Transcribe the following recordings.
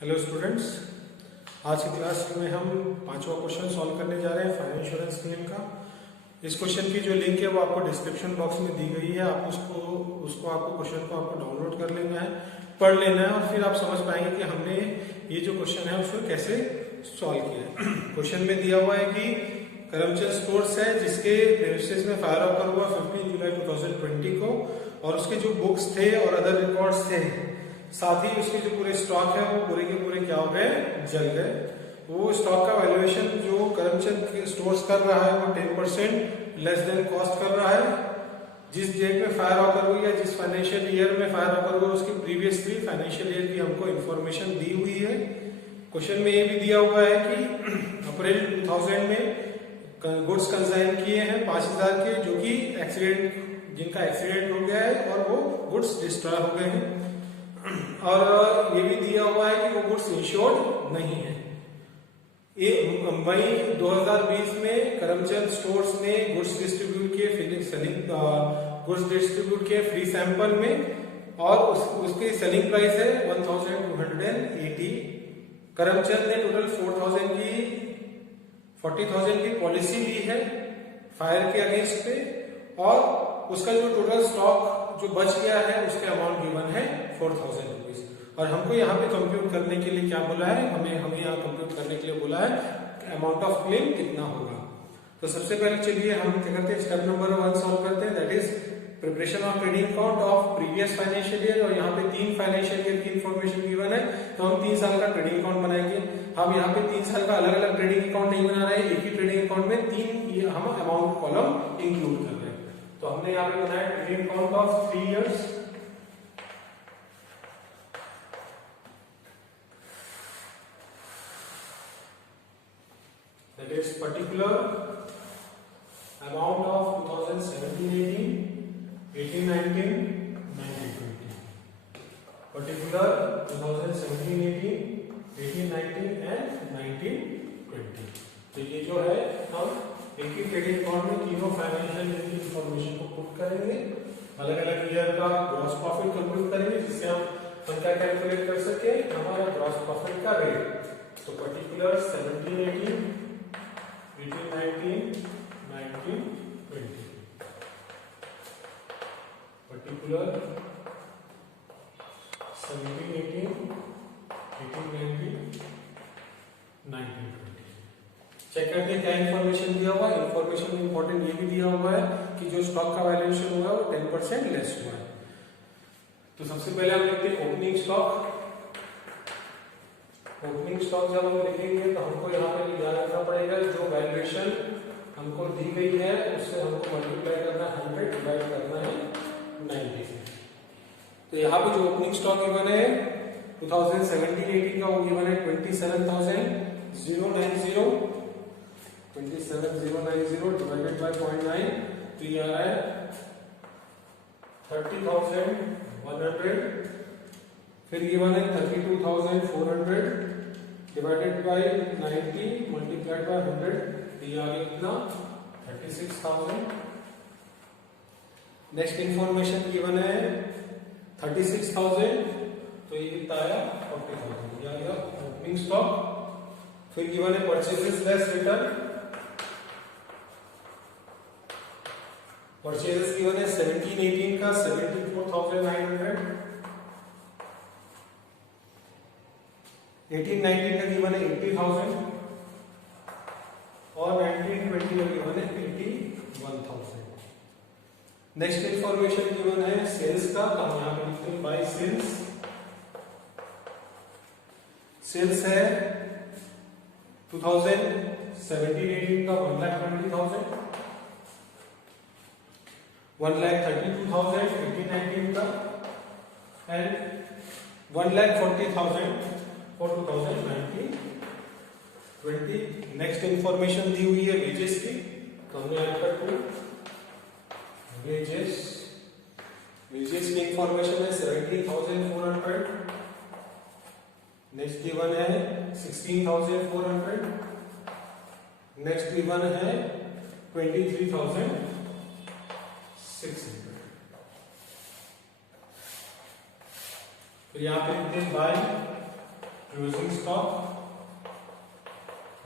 Hello students, आज की class में हम पांचवा क्वेश्चन सॉल्व करने जा रहे हैं फायर इंश्योरेंस क्लेम का। इस क्वेश्चन की जो लिंक है वो आपको डिस्क्रिप्शन बॉक्स में दी गई है। आप उसको आपको क्वेश्चन को आपको डाउनलोड कर लेना है, पढ़ लेना है और फिर आप समझ पाएंगे कि हमने ये जो क्वेश्चन है उसको कैसे सॉल्व किया है। क्वेश्चन में दिया हुआ है कि करमचंद स्टोर्स है जिसके प्रेमिसेस में फायर ऑकर हुआ 15 जुलाई 2020 को, और उसके जो बुक्स थे और अदर रिकॉर्ड्स थे, साथ ही उसके जो पूरे स्टॉक है वो पूरे के पूरे क्या हो गए, जल गए। वो स्टॉक का वैल्यूएशन जो करमचंद स्टोर्स कर रहा है वो 10% लेस देन कॉस्ट कर रहा है। जिस डेट में फायर ऑकर हुई या जिस फाइनेंशियल ईयर में फायर ऑकर हुआ उसके प्रीवियस 3 फाइनेंशियल ईयर की हमको इंफॉर्मेशन दी हुई है। क्वेश्चन में ये भी दिया हुआ है कि अप्रैल 2000 में गुड्स कंसाइन किए हैं 5000 के, जो कि जिनका एक्सीडेंट हो गया है और वो गुड्स डिस्ट्रॉय हो गए हैं। और ये भी दिया हुआ है कि वो गुड्स इंश्योर्ड नहीं है। ये मई 2020 में करमचंद स्टोर्स ने गुड्स डिस्ट्रीब्यूट किए फ्री सैंपल में, और उसकी सेलिंग प्राइस है 1280। करमचंद ने टोटल 40,000 की पॉलिसी ली है फायर के अगेंस्ट पे, और उसका जो टोटल स्टॉक जो बच गया है उसके अमाउंट गिवन है 4,000 रुपीज। और हमको यहाँ पे कंप्यूट करने के लिए क्या बोला है, हमें यहाँ कंप्यूट करने के लिए बोला है अमाउंट ऑफ क्लेम कितना होगा। तो सबसे पहले चलिए हम क्या करते हैं, स्टेप नंबर 1 सॉल्व करते हैं, that is preparation of trading account of previous financial year. और यहाँ पे 3 फाइनेंशियल ईयर की इंफॉर्मेशन गिवन है, तो हम 3 साल का ट्रेडिंग अकाउंट बनाएंगे। हम यहाँ पे 3 साल का अलग अलग ट्रेडिंग अकाउंट नहीं बना रहे हैं, एक ही ट्रेडिंग अकाउंट में 3 हम अमाउंट कॉलम इंक्लूड कर रहे हैं। तो हमने यहाँ पे बनाया trading account of 3 years. That is particular amount of 2017-18, 18-19, 19-20. Particular 2017-18, 18-19 and 19-20. तो ये जो है हम एक ही ट्रेडिंग अकाउंट में तीनों फाइनेंशियल ईयर की इंफॉर्मेशन को पुट करेंगे, अलग अलग ईयर का ग्रॉस प्रॉफिट कंप्यूट करेंगे, जिससे हम क्या कैलकुलेट कर सके, हमारा ग्रॉस प्रॉफिट का रेट। तो पर्टिकुलर 17-18, 18-19, 19-20, particular 17-18, 18-19, 19-20। चेक करते हैं क्या इंफॉर्मेशन दिया हुआ है। इंफॉर्मेशन में इंपॉर्टेंट ये भी दिया हुआ है कि जो स्टॉक का वैल्यूएशन हुआ है वो 10% लेस हुआ है। तो सबसे पहले हम देखते हैं ओपनिंग स्टॉक। ओपनिंग स्टॉक जब हम लिखेंगे तो हमको यहाँ पे याद रखना पड़ेगा जो वैल्यूएशन हमको दी गई है उससे हमको मल्टीप्लाई करना है 100, डिवाइड करना है 90 से। तो यहाँ पे जो ओपनिंग स्टॉक गिवन है 2017-18 का वो गिवन है 27,090, 27,090 डिवाइडेड बाय 0.9, तो ये आ है 30,100। फिर गिवन है 32,400 डिवाइडेड बाय 90 मल्टीप्लाइड बाय 100, ये आ गया कितना 36,000। नेक्स्ट इंफॉर्मेशन गिवन है 36,000, तो ये कितना आया 40,000, ये आ गया ओपनिंग स्टॉक। फिर गिवन है purchases less return. Purchases given है 17-18 का 74,900, 18-19 का गिवन है 80,000 और 19-20 का गिवन है 81,000। नेक्स्ट इंफॉर्मेशन गिवन है सेल्स का, तो हम यहाँ पे लिखते हैं बाय सेल्स। सेल्स है 2017-18 का 1,20,000, 1,32,000 18-19 का, एंड 1,40,000 for 2019-20। नेक्स्ट इंफॉर्मेशन दी हुई है वेजेस की, तो हमने यहाँ पर वेजेस की इंफॉर्मेशन है 17,400। नेक्स्ट गिवन है 16,400। नेक्स्ट गिवन है 23,600। फिर यहाँ पे लिखते हैं बाय यूजर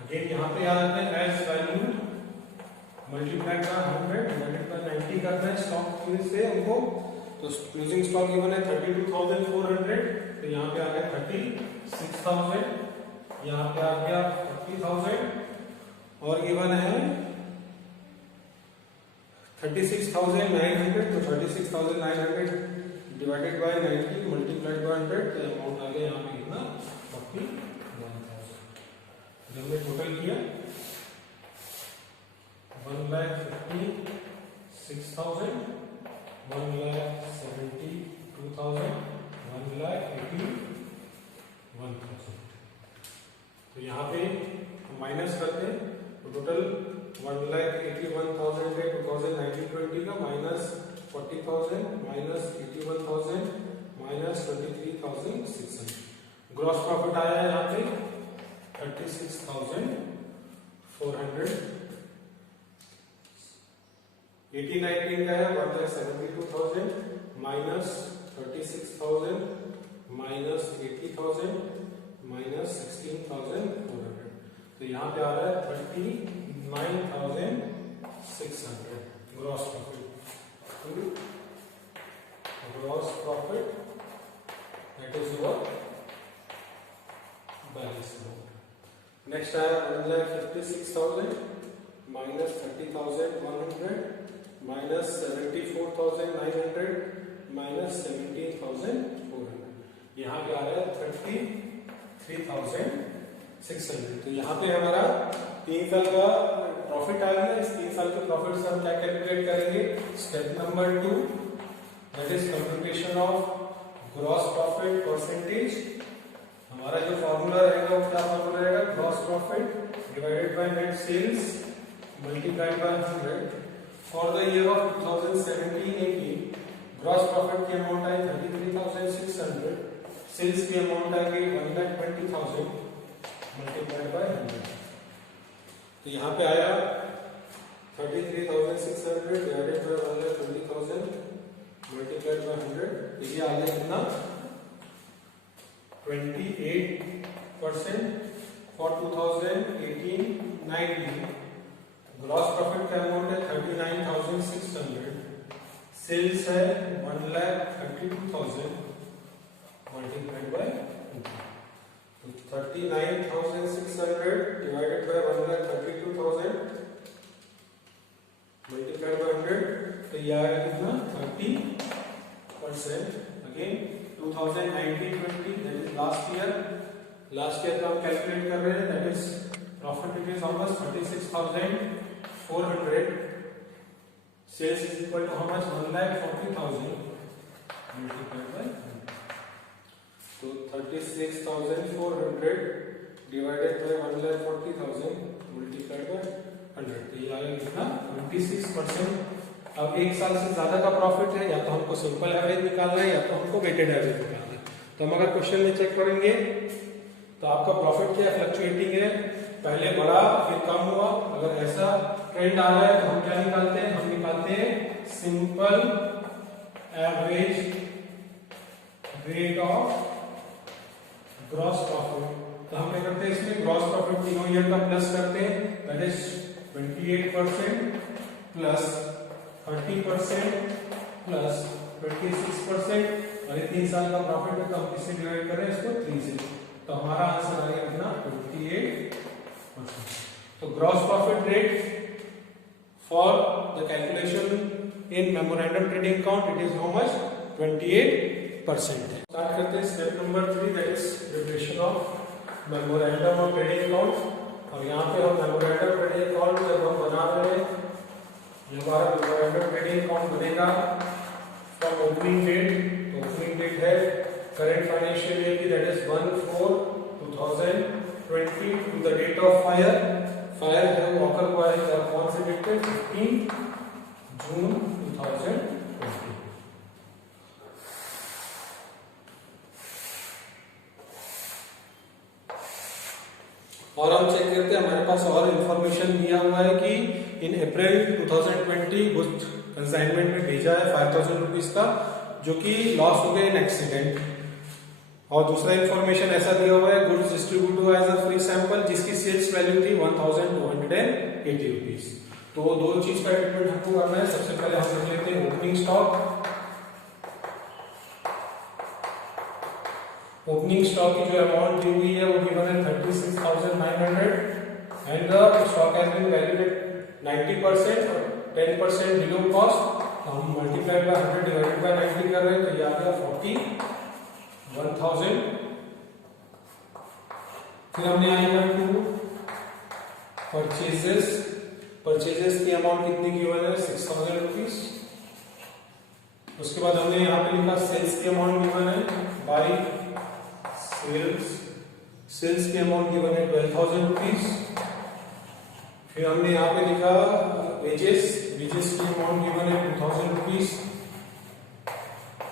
अगेन यहाँ पे याद रखते हैं as value multiplied by 100 divided by 90 करना है स्टॉक से हमको। तो क्लोजिंग स्टॉक गिवन है 32,400, तो यहाँ पे आ गया 36,000, यहाँ पे आ गया 40,000 और गिवन है 36,900, तो 36,900 डिवाइडेड बाय 90 मल्टीप्लाइड बाय 100, तो अमाउंट आ गया यहाँ पे कितना 41,000। जब हमने टोटल किया 1,56,000, 1,72,000, 1,81,000। तो यहाँ पे माइनस करते हैं तो टोटल 1,81,000 है 2019-20 का, minus 40,000, minus 81,000, minus 23,600। Gross profit आया है यहाँ पे 36,400। 18-19 का है 1,72,000 माइनस 36,000 माइनस 80,000 माइनस 16,400। तो यहाँ पे आ रहा है 39,600 gross profit. Gross profit that is your balance amount. Next आया 1,56,000 माइनस 30,100 माइनस 74,900 माइनस 17,400। यहाँ पे आ रहा है 33,600। तो यहाँ पे हमारा 3 साल का प्रॉफिट आ गया। इस 3 साल के प्रॉफिट से हम क्या कैलकुलेट करेंगे? Step number 2 that is computation of gross profit percentage. हमारा जो फॉर्मूला रहेगा वो क्या फॉर्मूला रहेगा? Gross profit divided by net sales multiplied by 100। For the year of 2017-18 gross profit की अमाउंट आई 33,600, सेल्स की अमाउंट आ गई 1,20,000 मल्टीप्लाइड बाय 100। तो यहाँ पे आया 33,600 डिवाइडेड बाय 1,20,000 मल्टीप्लाइड बाय 100। ये आ गया कितना? 28% फॉर 2018-19। ग्रॉस प्रॉफिट का अमाउंट है 39,600, सेल्स है 1,32,000 multiplied by 39,600 divided by 1,32,000 multiplied by 100। तो ये आया कितना? 30%। Again 2019-20 that is last year का हम कैलकुलेट कर रहे हैं। That is profit it is almost 36,400, sales is equal to how much? 1,40,000 multiplied by 100। तो 36,400 डिवाइडेड बाय 1,40,000 मल्टीप्लाइड बाय 100। तो ये आएगा कितना? 26%। अब 1 साल से ज्यादा का प्रॉफिट है, या तो हमको सिंपल एवरेज निकालना है या तो हमको वेटेड एवरेज निकालना है। तो हम अगर क्वेश्चन में चेक करेंगे तो आपका प्रॉफिट क्या फ्लक्चुएटिंग है, पहले बढ़ा फिर कम हुआ। अगर ऐसा ट्रेंड आ रहा है तो हम क्या निकालते हैं? हम निकालते हैं simple average rate of gross profit. तो हम क्या करते हैं? इसमें ग्रॉस प्रॉफिट तीनों ईयर का प्लस करते हैं, दैट इज 28% प्लस 30% प्लस 26%। और ये 3 साल का प्रॉफिट है तो हम किससे डिवाइड कर रहे हैं? इसको 3 से। तो हमारा आंसर आएगा कितना? 28%। तो gross profit rate for the calculation in memorandum trading account it is how much? 28% है। स्टार्ट करते हैं step number 3 that is preparation of memorandum of trading account. और यहाँ पे हम मेमोरेंडम ट्रेडिंग अकाउंट जब हम बना रहे हैं, ये हमारा मेमोरेंडम ट्रेडिंग अकाउंट बनेगा फ्रॉम ओपनिंग डेट। तो ओपनिंग डेट है करंट फाइनेंशियल ईयर की, that is 1/4/2020 to the date of fire. Fire है वो ऑकर हुआ है कौन से डेट पे? 15 जून 2020। और हम चेक करते हैं, हमारे पास और इंफॉर्मेशन दिया हुआ है कि इन अप्रैल 2020 गुड्स कंसाइनमेंट में भेजा है 5,000 रुपीज का, जो कि लॉस हो गए इन एक्सीडेंट। और दूसरा इंफॉर्मेशन ऐसा दिया हुआ है गुड्स डिस्ट्रीब्यूट हुआ एज अ फ्री सैंपल जिसकी सेल्स वैल्यू थी 1280 रुपीज। तो दो चीज का ट्रीटमेंट हमको करना है। सबसे पहले हम देख लेते हैं ओपनिंग स्टॉक। ओपनिंग स्टॉक की जो अमाउंट दी हुई है वो गिवन है 36,900 and the stock has been valued at 90% और 10% बिलो कॉस्ट। तो हम मल्टीप्लाई बाय 100 डिवाइडेड बाय 90 कर रहे हैं, तो ये आ गया 41,000। फिर हमने आएगा टू परचेजेस। परचेजेस की अमाउंट कितनी गिवन है 6,000 रुपीज। उसके बाद हमने यहाँ पे लिखा सेल्स की अमाउंट गिवन है बाई सेल्स की अमाउंट गिवन है 12,000 रुपीज। फिर हमने यहाँ पे लिखा वेजेस की अमाउंट गिवन है 2,000 रुपीज।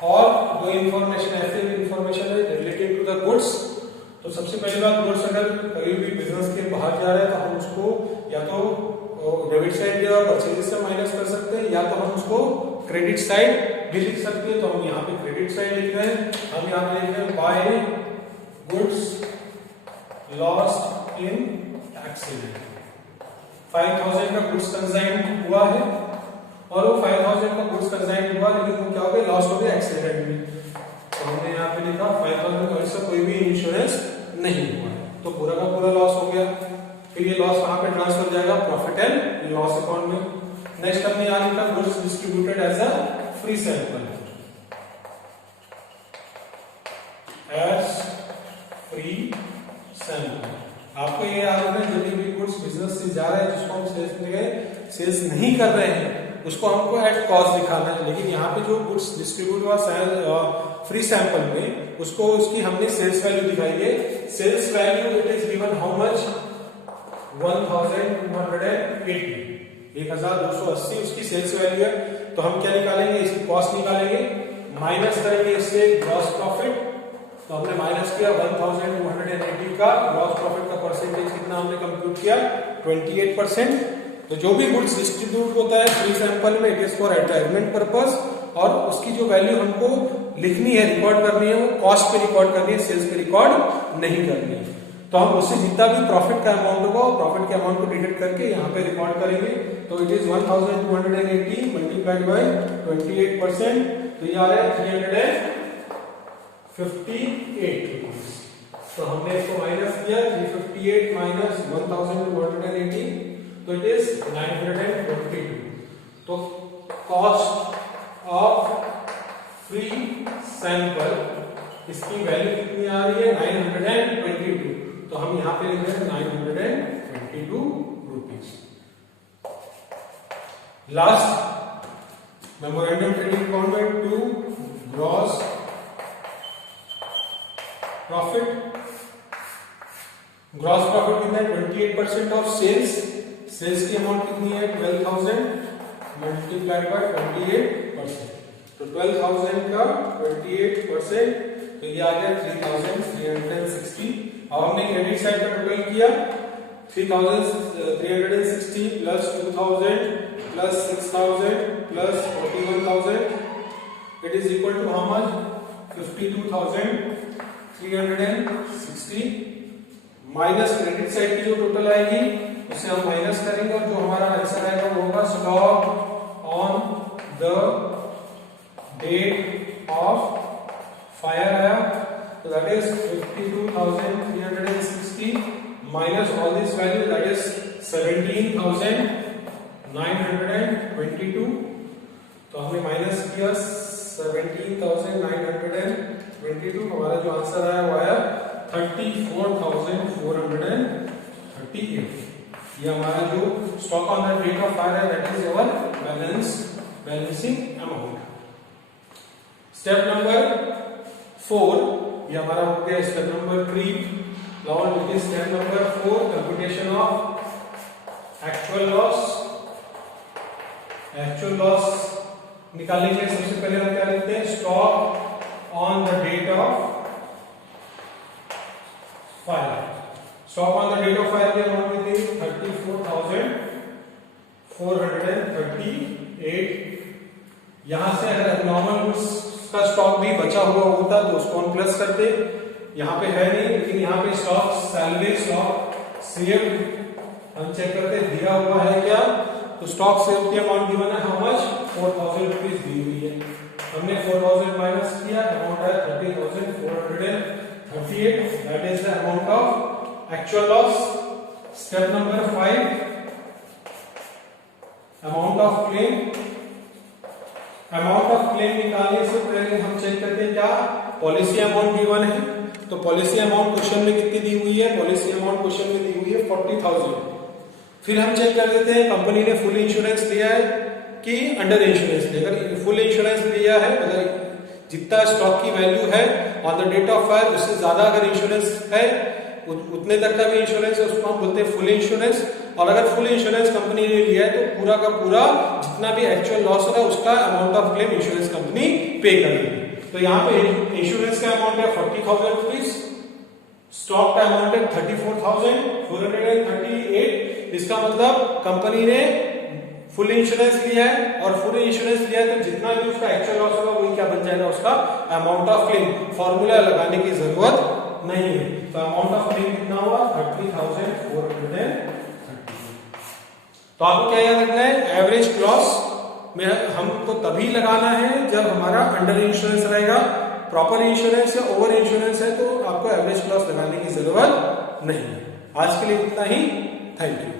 और दो इंफॉर्मेशन ऐसे इंफॉर्मेशन है रिलेटेड टू द गुड्स। तो सबसे पहली बात, गुड्स अगर कभी भी बिजनेस के बाहर जा रहा है तो हम उसको या तो डेबिट साइड या परचेजेस से माइनस कर सकते हैं, या तो हम उसको क्रेडिट साइड भी लिख सकते हैं। तो हम यहाँ पे क्रेडिट साइड लिख रहे हैं। हम यहाँ पे लिख रहे हैं by goods lost in accident. 5,000 का गुड्स कंसाइंड हुआ है और वो 5,000 का गुड्स कंसाइंड हुआ, लेकिन वो क्या हो गया, लॉस्ट हो गया एक्सीडेंट में। तो हमने यहाँ पे लिखा 5,000 का इससे कोई भी इंश्योरेंस नहीं हुआ है, तो पूरा का पूरा लॉस हो गया। फिर ये लॉस कहाँ पे ट्रांसफर हो जाएगा, प्रॉफिट एंड लॉस अकाउंट में। नेक्स्ट हमने यहाँ लिखा goods distributed as a free sample. As free sample आपको ये याद रखना है, जब भी गुड्स बिजनेस से जा रहा है जिसको हम सेल्स नहीं कर रहे हैं उसको हमको एट कॉस्ट दिखाना है। लेकिन यहाँ पे जो गुड्स डिस्ट्रीब्यूट हुआ फ्री सैंपल में उसको उसकी हमने सेल्स वैल्यू दिखाई है। Sales value it is given how much 1280 उसकी सेल्स वैल्यू है। तो हम क्या निकालेंगे, इसकी कॉस्ट निकालेंगे, माइनस करेंगे इससे ग्रॉस प्रॉफिट। तो हमने माइनस किया 1280 का ग्रॉस प्रॉफिट का परसेंटेज कितना हमने कंप्यूट किया 28%। तो जो भी गुड्स डिस्ट्रीब्यूट होता है फ्री सैंपल में it is for advertisement purpose, और उसकी जो वैल्यू हमको लिखनी है, रिकॉर्ड करनी है, वो कॉस्ट पे रिकॉर्ड करनी है, सेल्स पे रिकॉर्ड नहीं करनी है। तो हम उससे जितना भी प्रॉफिट का अमाउंट होगा प्रॉफिट के अमाउंट को डिडक्ट करके यहाँ पे रिकॉर्ड करेंगे। तो इट इज 1280 मल्टीप्लाइड बाय 28%। तो ये आ रहा है 358 रुपीज। तो हमने इसको माइनस किया 358 माइनस 1280, तो इट इज 922। तो कॉस्ट ऑफ फ्री सैंपल इसकी वैल्यू कितनी आ रही है 922। तो हम यहां पे लिख रहे हैं 922 rupees. Last memorandum trading account में 2 ग्रॉस प्रॉफिट। ग्रॉस प्रॉफिट कितना है 28% ऑफ सेल्स। सेल्स की अमाउंट कितनी है 12,000 मल्टीप्लाइड बाय 28%। तो 12,000 का 28%, तो ये आ गया 3,360। अब हमने क्रेडिट साइड का टोटल किया 3,360 plus 2,000 plus 6,000 plus 41,000 it is equal to how much 52,360 minus credit side की जो टोटल आएगी उसे हम माइनस करेंगे, और जो हमारा आंसर आएगा वो होगा stock on the date of fire आया। तो that is 52,360 minus all this value that is 17,922। तो हमने माइनस किया 17,922, हमारा जो आंसर आया वो आया 34,438। ये हमारा जो stock on the date of fire है that is our balancing amount. Step number 4 ये हमारा हो गया। Step number 3 now it is step number 4 computation of actual loss. Actual loss निकालने के लिए सबसे पहले हम क्या लिखते हैं, stock on the date of fire. Stock on the date of fire की अमाउंट कितनी 34,438। यहां से अगर नॉर्मल गुड्स का स्टॉक भी बचा हुआ होता तो उसको हम प्लस करते, यहाँ पे है नहीं, लेकिन यहाँ पे स्टॉक सेव हम चेक करते हैं दिया हुआ है क्या, तो स्टॉक सेव की अमाउंट गिवन है हाउ मच 4000 रुपीज दी हुई है, हमने 4000 माइनस किया, अमाउंट है 30,438, that is the amount of actual loss. Step number 5 amount of claim. Amount of claim निकालने से पहले हम चेक करते हैं क्या पॉलिसी अमाउंट गिवन है, तो पॉलिसी अमाउंट क्वेश्चन में कितनी दी हुई है, पॉलिसी अमाउंट क्वेश्चन में दी हुई है 40,000। फिर हम चेक कर लेते हैं कंपनी ने फुल इंश्योरेंस लिया है कि अंडर इंश्योरेंस लिया। अगर फुल इंश्योरेंस लिया है मतलब जितना स्टॉक की वैल्यू है on the date of fire उससे ज्यादा अगर इंश्योरेंस है उतने तक का भी इंश्योरेंस है उसको हम बोलते हैं फुल इंश्योरेंस। और अगर फुल इंश्योरेंस कंपनी ने लिया है तो पूरा का पूरा जितना भी एक्चुअल लॉस होगा उसका amount of claim insurance company पे करेगी। तो यहाँ पे इंश्योरेंस का अमाउंट है 40,000 रुपीज, स्टॉक का अमाउंट है 34,438। इसका मतलब कंपनी ने फुल इंश्योरेंस लिया है और फुल इंश्योरेंस लिया है तो जितना भी उसका एक्चुअल लॉस होगा वही क्या बन जाएगा उसका अमाउंट ऑफ क्लेम। फॉर्मूला लगाने की जरूरत नहीं है। तो अमाउंट ऑफ क्लेम कितना हुआ 30,430। तो आपको क्या याद रखना है एवरेज लॉस में हमको तभी लगाना है जब हमारा अंडर इंश्योरेंस रहेगा। प्रॉपर इंश्योरेंस या ओवर इंश्योरेंस है तो आपको एवरेज लॉस लगाने की जरूरत नहीं है। आज के लिए इतना ही, थैंक यू।